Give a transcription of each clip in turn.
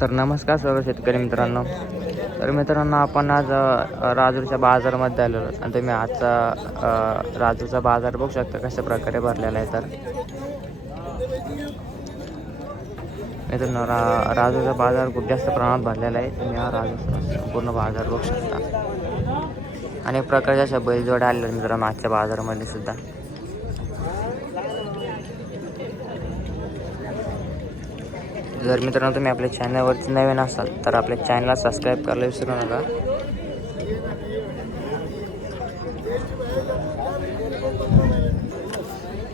तर नमस्कार सर्व शेतकरी मित्रांनो. तर मित्रांनो, आपण आज राजूरच्या बाजारामध्ये आलेलो आहोत आणि तुम्ही आजचा राजूरचा बाजार बघू शकता कशा प्रकारे भरलेला आहे. तर मित्रांनो, राजूरचा बाजार खूप जास्त प्रमाणात भरलेला आहे. तुम्ही हा राजूरचा संपूर्ण बाजार बघू शकता. अनेक प्रकारच्या अशा बैलजोड्या आलेल्या मित्रांनो आजच्या बाजारामध्ये सुद्धा. जर मित्रांनो तुम्ही आपल्या चॅनलवरती नवीन असाल तर आपल्या चॅनलला सबस्क्राईब करायला विसरू नका.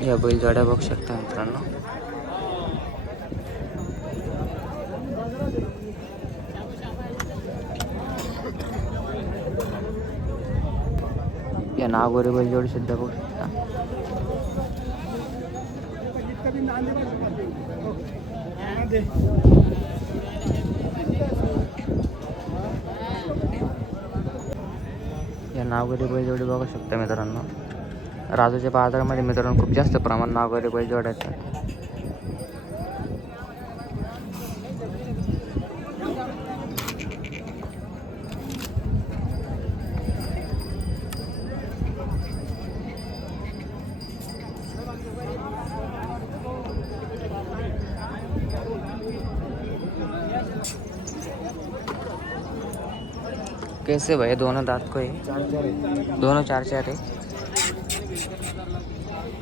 या बैलजोड्या बघू शकता मित्रांनो. या नागोरी बैलजोडी सुद्धा बघू शकता. या नागोरी बैलजोडी बघू शकता मित्रांनो. राजूच्या बाजारामध्ये मित्रांनो खूप जास्त प्रमाणात नागोरी बैलजोड्या आहेत. कैसे भाई दोनों दांत को है? दोनों चार चार है.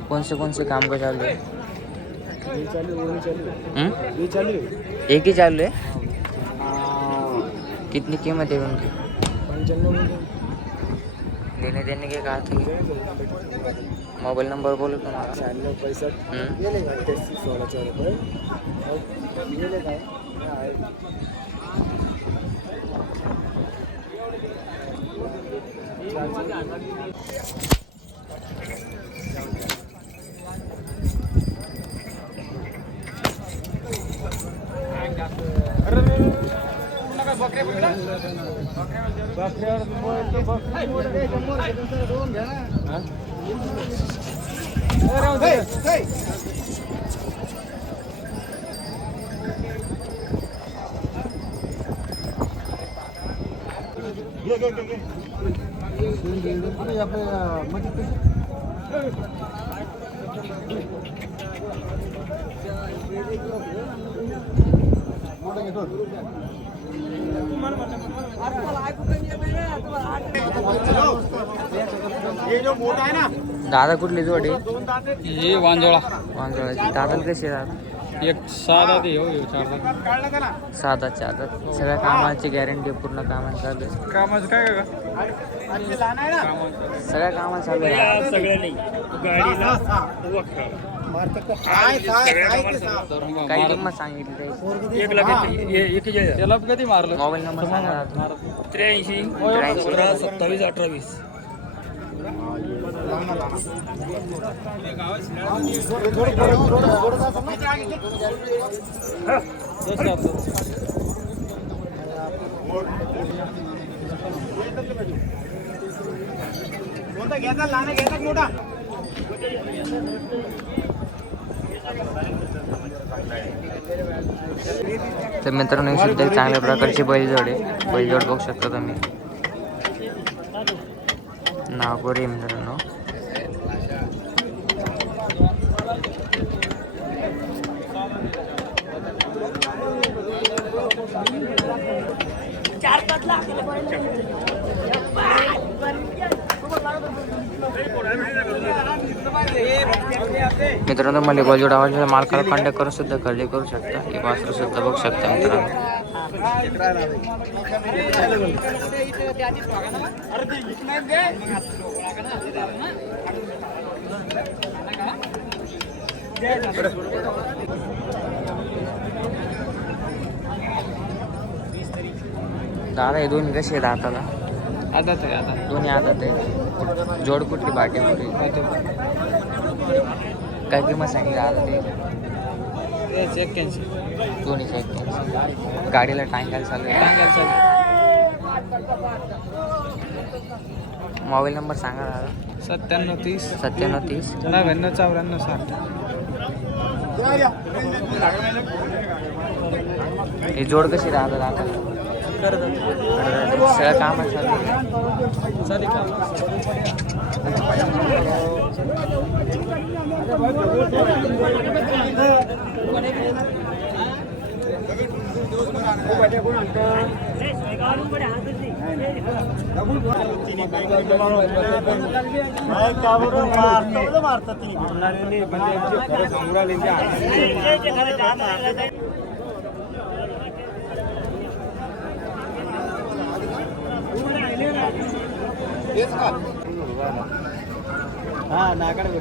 कौन से काम का चालू है? एक ही चालू है. कितनी कीमत है उनकी? 95 लेने देने के कहा थे. मोबाइल नंबर बोलो तुम्हारा. 95 दादा कुठली जोडी? हे वांजोळा वांजोळाची. दादाला कशी राहतात? एक साधा ते हो चार साधा चार. सगळ्या कामाची गॅरंटी पूर्ण कामाची चालू आहे. कामाचं काय का सगळ्या कामाचं चालू आहे. सगळं नाही गाडीला काही किंमत सांगितली त्याची? 1 लाख त्याला कधी मारलं. मोबाईल नंबर सांगा. 83 27 18 20. तर मित्रांनो ही सुद्धा एक चांगल्या प्रकारची बैलजोड आहे. बैलजोड बघू शकता तुम्ही. नागोरी मित्रांनो. मित्रांनो मला बैलजोड आवडला मालकाला कॉन्टॅक्ट करून सुद्धा खरेदी करू शकता. हे वासरू सुद्धा बघू शकता मित्रांनो. दादा हे दोन्ही कसे आहेत दाताला? आदात आहे आता दोन्ही आदत आहे. जोड कुठली बाटी कुठली? काय किंमत सांगितली आदत आहे? 81 दोन्हीचे 81. गाडीला टांगायला चालू आहे. मोबाईल नंबर सांगा दादा. 97 30 97 30 99 94 60. ही जोड कशी राहतात आता सगळं काम चालू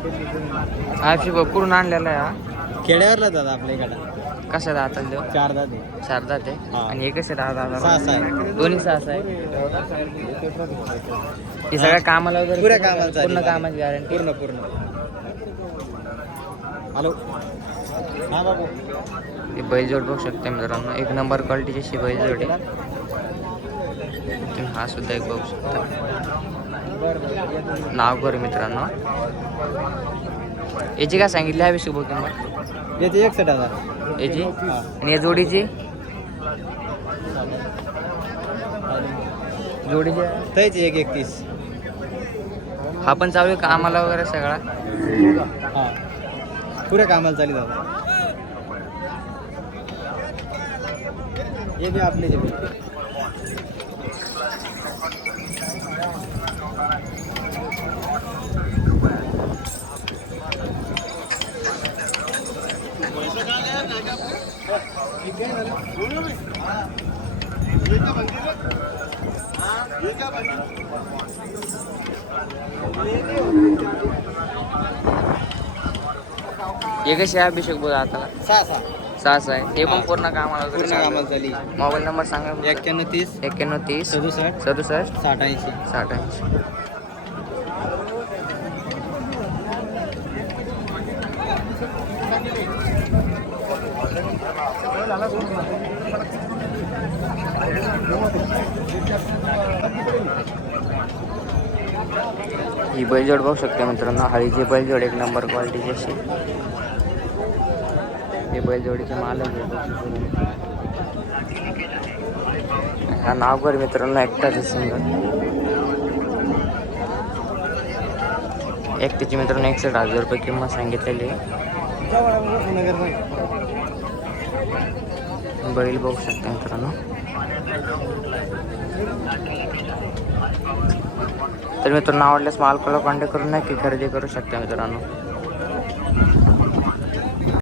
आपशी भरपूर आणलेला आहे हा खेड्यावरला दादा आपल्या इकडं कसं राहतात देव चार दादे शारदा ते आणि हे कसे राहतात सहा आहे दोन्ही सहा आहे हे सगळ्या कामाला वगैरे पुऱ्या कामाला चालेल. पूर्ण कामाची गॅरंटी पूर्ण हॅलो हा बाबू हे बैलजोड बघू शकते मित्रांनो एक नंबर क्वालिटीची अशी बैलजोड आहे तुम्ही हा सुद्धा एक बघू शकता नाव कर मित्रांनो याची काय सांगितली हवी शुभ किंमत याचे 61,000 याची आणि या जोडीची जोडीची त्याची 131 हा पण चालू आहे कामाला वगैरे सगळा हा पुऱ्या कामाला चालू दादा हे बी आपले हे कशी आहे अभिषेक बोल आता सहा आहे ते पण पूर्ण कामाला वगैरे पूर्ण कामाला चालू आहे. चालली मोबाईल नंबर सांगा 91 30 91 30 67 67 87 60 80 ही बैलजोड बघू शकते मित्रांनो हळीची बैलजोड एक नंबर क्वालिटीची अशी हे बैलजोडीचे मालक हा नाव कर मित्रांनो एकटाच सिंगल एकट्याची मित्रांनो 61,000 रुपये किंमत सांगितलेली आहे बैल बघू शकते मित्रांनो तर मित्रांनो आवडल्यास मालकाला कॉन्टॅक्ट करून नक्की खरेदी करू शकता मित्रांनो